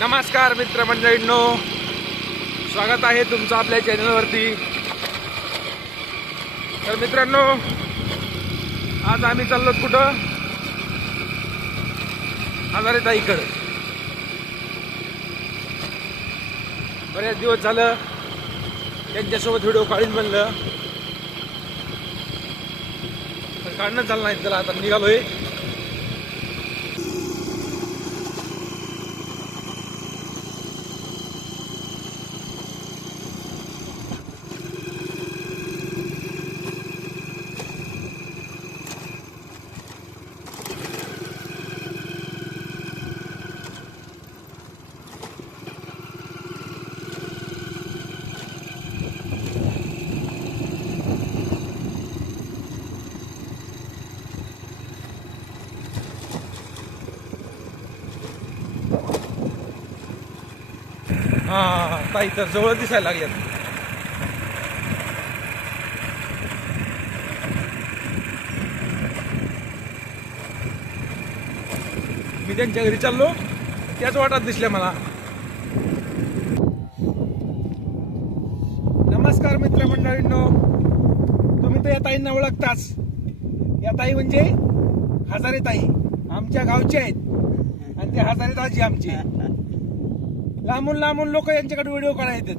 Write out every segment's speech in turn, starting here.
नमस्कार मित्रमंडळींनो, स्वागत आहे तुमचं आपल्या चॅनलवरती। तर मित्रांनो, आज आम्ही चाललो कुठं? हजारे ताईकडे। बरेच दिवस झालं त्यांच्यासोबत व्हिडिओ काढून बनलं, पण काढणं झालं नाही। त्याला आता निघालोय। हा ताई तर जवळ दिसायला लागल्यात। मी त्यांच्या घरी चाललो, त्याच वाटात दिसल्या मला। नमस्कार मित्रमंडळींनो, तुम्ही तर या ताईंना ओळखताच। या ताई म्हणजे हजारे ताई, आमच्या गावचे आहेत आणि ते हजारे दाजी आमचे। लांबून लांबून लोक यांच्याकडे व्हिडिओ काढायचे,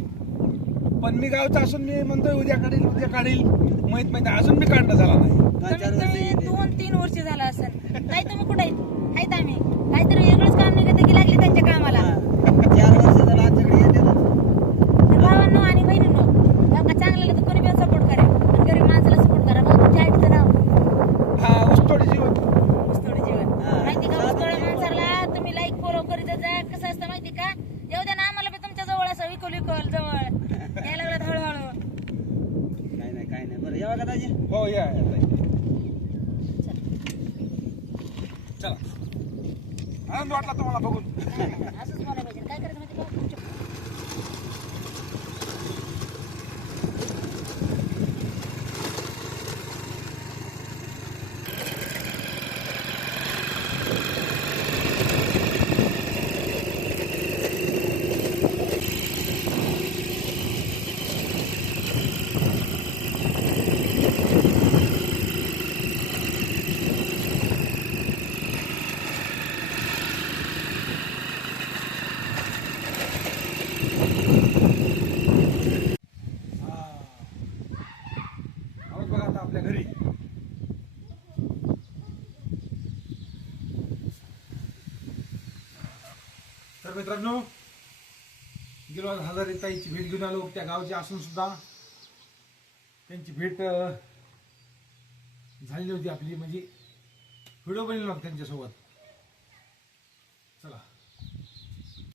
पण मी गावचा असून मी म्हणतोय उद्या काढील माहित अजून मी काढणं झाला नाही। 2-3 वर्ष झालं असेल। ताई तुम्ही कुठे आहेत? आम्ही काहीतरी वेगळंच काम निघत की लागली त्यांच्या कामाला। 4 वर्ष झालं आमच्याकडे येते ना। भावांनो आणि बहिणींनो, का चांगल्याला तर कोणी पण सपोर्ट करा, पण गरीब माणसाला सपोर्ट करा। मग तुमच्या आईचं नाव ऊसतोडी जीवन। ऊसतोडी जीवन माहिती का? ऊसतोडी माणसाला तुम्ही लाईक फॉलो करीत जा। कसं असतं माहिती का? येऊ द्या ना आम्हाला बी तुमच्या जवळ, असं विकल जवळ यायला लागलं हळूहळू। काय नाही बरं यावं का दाजी? हो या ताई, चला। आनंद वाटला तुम्हाला बघून? असंच मला पाहिजे। काय करायचं माहिती का? तुमच्या बघा आता आपल्या घरी। तर मित्रांनो, गेलो आज हजारे ताईची भेट घेऊन आलो। त्या गावचे असून सुद्धा त्यांची भेट झाली होती आपली, म्हणजे व्हिडिओ बनवला त्यांच्यासोबत। चला।